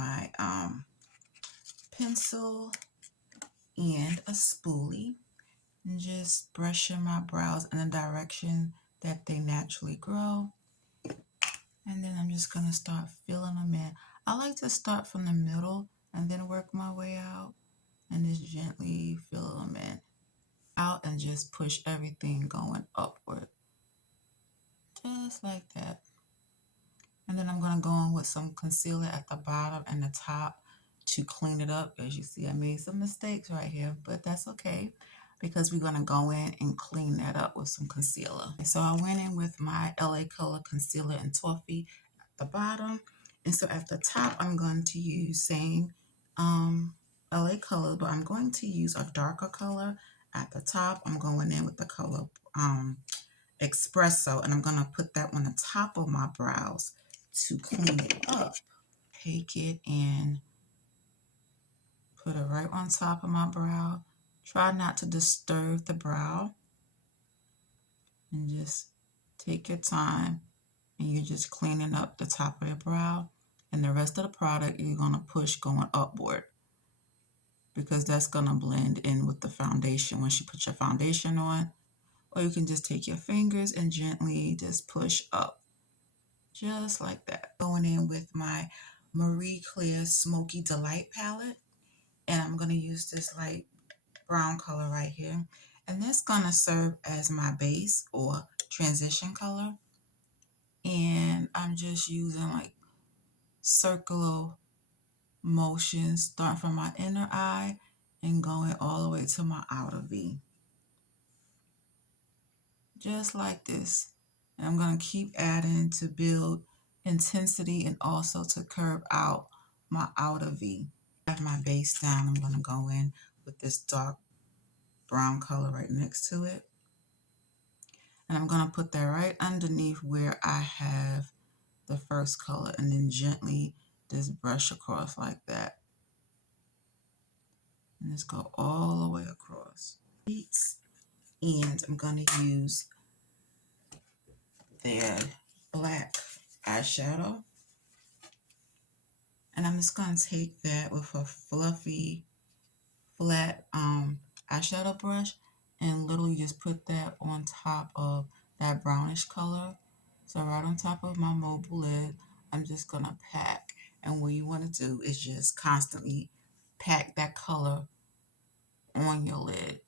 my pencil and a spoolie and just brushing my brows in the direction that they naturally grow. And then I'm just gonna start filling them in. I like to start from the middle and then work my way out and just gently fill them in out and just push everything going upward. Just like that. And then I'm gonna go in with some concealer at the bottom and the top to clean it up. As you see, I made some mistakes right here, but that's okay because we're gonna go in and clean that up with some concealer. So I went in with my LA Color Concealer and Toffee at the bottom. And so at the top, I'm going to use same LA Color, but I'm going to use a darker color. At the top, I'm going in with the color Espresso, and I'm gonna put that on the top of my brows to clean it up. Take it and put it right on top of my brow. Try not to disturb the brow. And just take your time and you're just cleaning up the top of your brow. And the rest of the product you're going to push going upward because that's going to blend in with the foundation once you put your foundation on. Or you can just take your fingers and gently just push up. Just like that. Going in with my Marie Claire Smoky Delight palette. And I'm going to use this light brown color right here. And this is going to serve as my base or transition color. And I'm just using like circular motions starting from my inner eye and going all the way to my outer V. Just like this. And I'm going to keep adding to build intensity and also to curve out my outer V. I have my base down. I'm going to go in with this dark brown color right next to it. And I'm going to put that right underneath where I have the first color and then gently just brush across like that. And just go all the way across. And I'm going to use their black eyeshadow. And I'm just going to take that with a fluffy, flat eyeshadow brush and literally just put that on top of that brownish color. So right on top of my mobile lid, I'm just going to pack. And what you want to do is just constantly pack that color on your lid.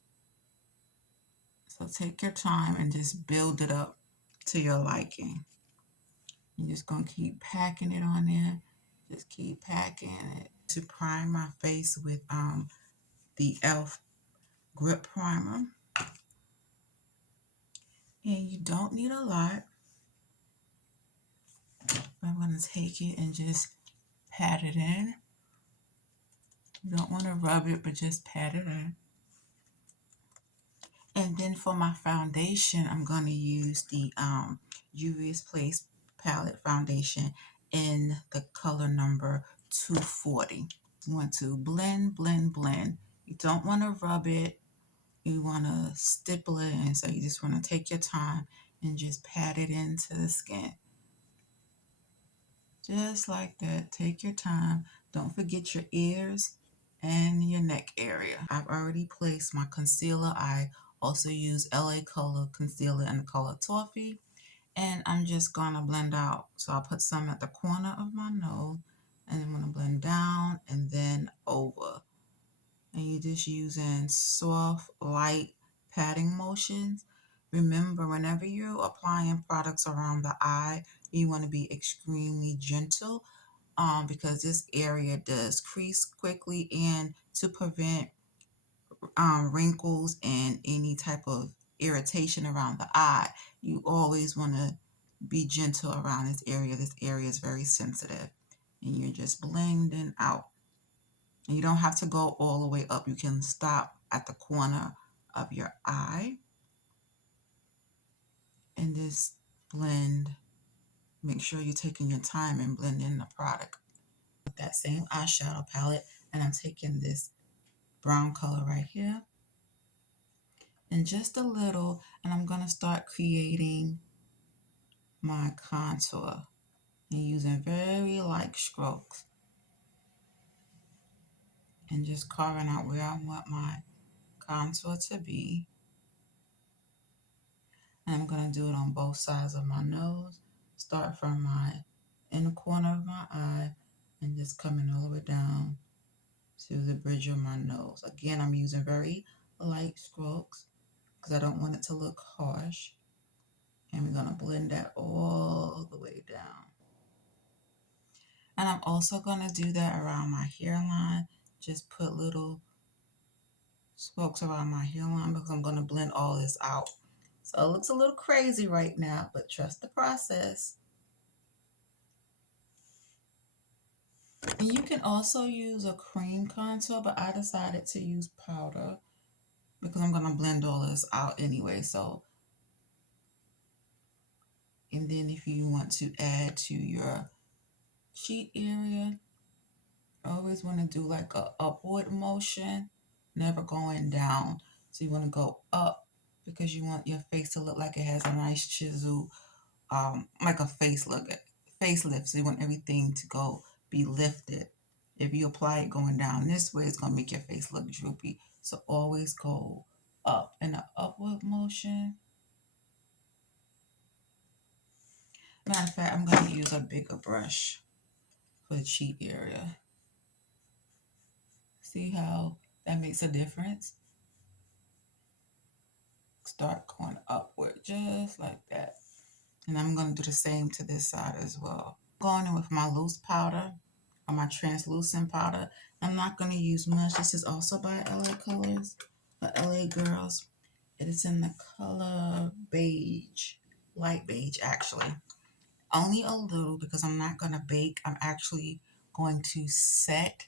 So take your time and just build it up to your liking. You're just going to keep packing it on there. Just keep packing it. To prime my face with the e.l.f. Grip Primer. And you don't need a lot. I'm going to take it and just pat it in. You don't want to rub it, but just pat it in. And then for my foundation, I'm going to use the Juvia's Place Palette Foundation in the color number 240. You want to blend, blend, blend. You don't want to rub it. You want to stipple it in. So you just want to take your time and just pat it into the skin. Just like that. Take your time. Don't forget your ears and your neck area. I've already placed my concealer. I also use LA Color Concealer in the color Toffee. And I'm just going to blend out. So I'll put some at the corner of my nose. And I'm going to blend down and then over. And you're just using soft, light patting motions. Remember, whenever you're applying products around the eye, you want to be extremely gentle because this area does crease quickly, and to prevent wrinkles and any type of irritation around the eye, you always want to be gentle around this area. This area is very sensitive, and you're just blending out. And you don't have to go all the way up. You can stop at the corner of your eye and just blend. Make sure you're taking your time and blending the product. With that same eyeshadow palette, and I'm taking this brown color right here and just a little, and I'm going to start creating my contour and using very light strokes. and just carving out where I want my contour to be. And I'm going to do it on both sides of my nose. Start from my inner corner of my eye and just coming all the way down to the bridge of my nose. Again, I'm using very light strokes because I don't want it to look harsh. And we're going to blend that all the way down. And I'm also going to do that around my hairline. Just put little strokes around my hairline because I'm going to blend all this out. So it looks a little crazy right now, but trust the process. And you can also use a cream contour, but I decided to use powder because I'm going to blend all this out anyway. So, and then if you want to add to your cheek area, always want to do like a upward motion, never going down. So you want to go up because you want your face to look like it has a nice chisel, like a facelift. So you want everything to go be lifted. If you apply it going down this way, it's going to make your face look droopy. So always go up in an upward motion. Matter of fact, I'm going to use a bigger brush for the cheek area. See how that makes a difference? Start going upward just like that. And I'm going to do the same to this side as well. Going in with my loose powder or my translucent powder. I'm not going to use much. This is also by LA Colors, or LA Girls. It is in the color beige, light beige actually. Only a little because I'm not going to bake. I'm actually going to set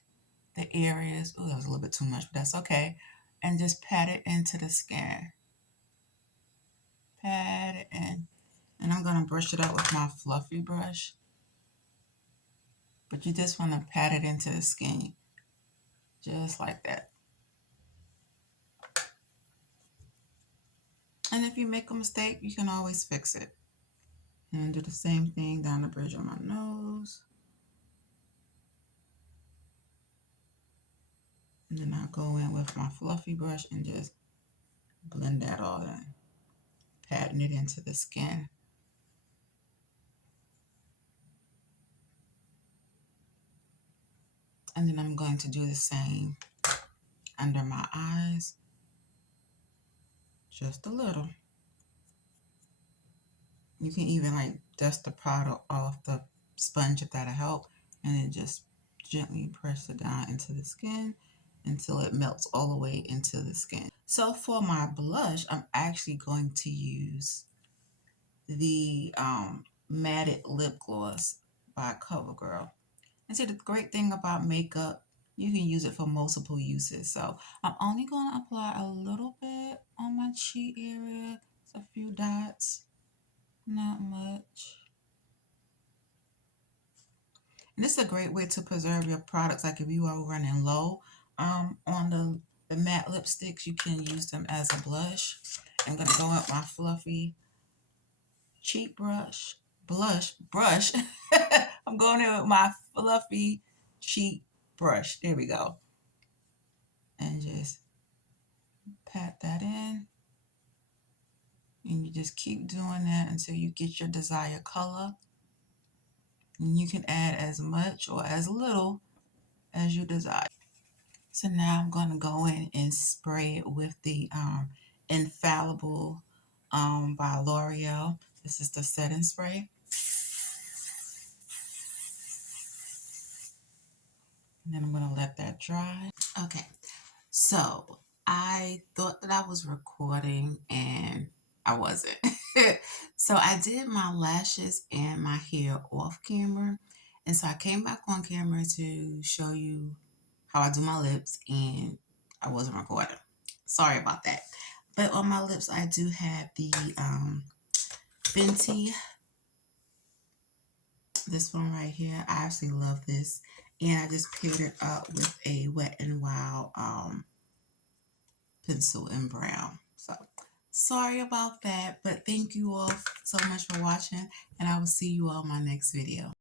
the areas. Oh, that was a little bit too much, but that's okay. And just pat it into the skin. Pat it in. And I'm going to brush it out with my fluffy brush. But you just want to pat it into the skin. Just like that. And if you make a mistake, you can always fix it. And do the same thing down the bridge of my nose. And then I'll go in with my fluffy brush and just blend that all in. Patting it into the skin. And then I'm going to do the same under my eyes. Just a little. You can even like dust the powder off the sponge if that'll help. And then just gently press it down into the skin until it melts all the way into the skin. So for my blush, I'm actually going to use the Matted Lip Gloss by CoverGirl. And see, the great thing about makeup, you can use it for multiple uses. So I'm only going to apply a little bit on my cheek area. It's a few dots, not much. And this is a great way to preserve your products. Like if you are running low on the matte lipsticks, you can use them as a blush. I'm going to go in with my fluffy cheek brush. I'm going in with my fluffy cheek brush. There we go. And just pat that in. And you just keep doing that until you get your desired color. And you can add as much or as little as you desire. So now I'm going to go in and spray it with the Infallible by L'Oreal. This is the setting spray. And then I'm going to let that dry. Okay, so I thought that I was recording and I wasn't. So I did my lashes and my hair off camera. And so I came back on camera to show you how I do my lips and I wasn't recording. Sorry about that. But on my lips, I do have the Fenty. This one right here. I actually love this. And I just paired it up with a Wet n Wild pencil in brown. So sorry about that, but thank you all so much for watching, and I will see you all in my next video.